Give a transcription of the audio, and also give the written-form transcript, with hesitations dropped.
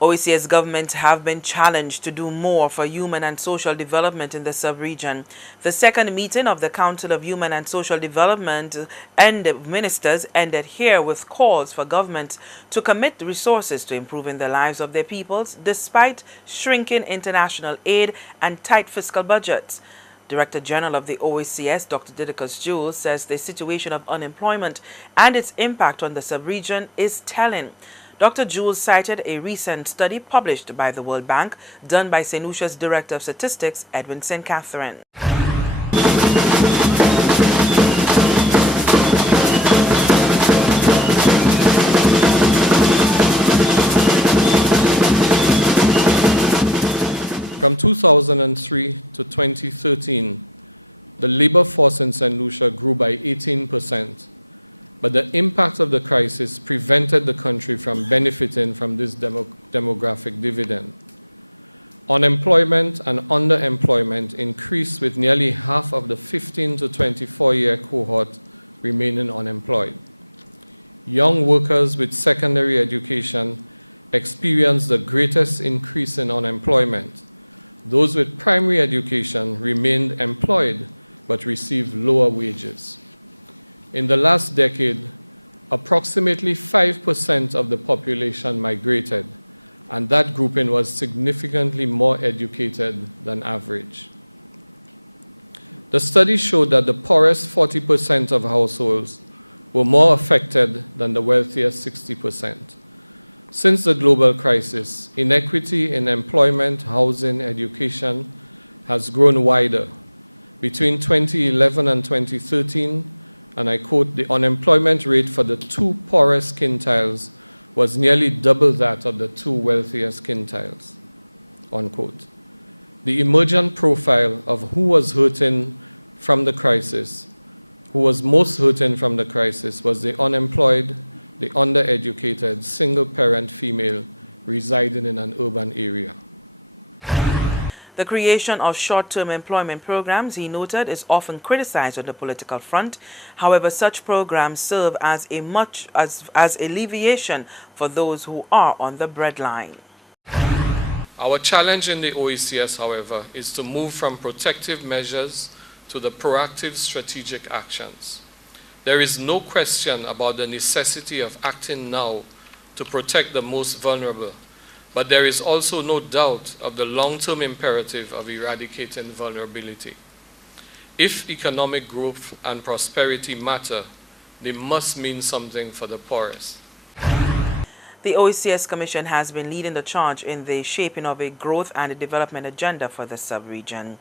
OECS governments have been challenged to do more for human and social development in the sub-region. The second meeting of the Council of Human and Social Development and Ministers ended here with calls for governments to commit resources to improving the lives of their peoples despite shrinking international aid and tight fiscal budgets. Director General of the OECS, Dr. Didacus Jules, says the situation of unemployment and its impact on the sub-region is telling. Dr. Jules cited a recent study published by the World Bank done by St. Lucia's Director of Statistics, Edwin St. Catherine. From 2003 to 2013, the labor force in St. Lucia grew by 18%, but the impact of the crisis prevented the country from benefiting from this demographic dividend. Unemployment and underemployment increased, with nearly half of the 15 to 24-year cohort remaining unemployed. Young workers with secondary education experienced the greatest increase in unemployment. Those with primary education remained employed but received lower wages. In the last decade, approximately 5% of the population migrated, and that grouping was significantly more educated than average. The study showed that the poorest 40% of households were more affected than the wealthiest 60%. Since the global crisis, inequity in employment, housing, education has grown wider. Between 2011 and 2013, and I quote, the unemployment rate for the two poorest quintiles was nearly double that of the two wealthiest quintiles, unquote. The emergent profile of who was hurting from the crisis, who was most hurting from the crisis, was the unemployed, the undereducated, single-parent female residing in an urban area. The creation of short-term employment programs, he noted, is often criticized on the political front. However, such programs serve as alleviation for those who are on the breadline. Our challenge in the OECS, however, is to move from protective measures to the proactive strategic actions. There is no question about the necessity of acting now to protect the most vulnerable, but there is also no doubt of the long-term imperative of eradicating vulnerability. If economic growth and prosperity matter, they must mean something for the poorest. The OECS Commission has been leading the charge in the shaping of a growth and a development agenda for the sub-region.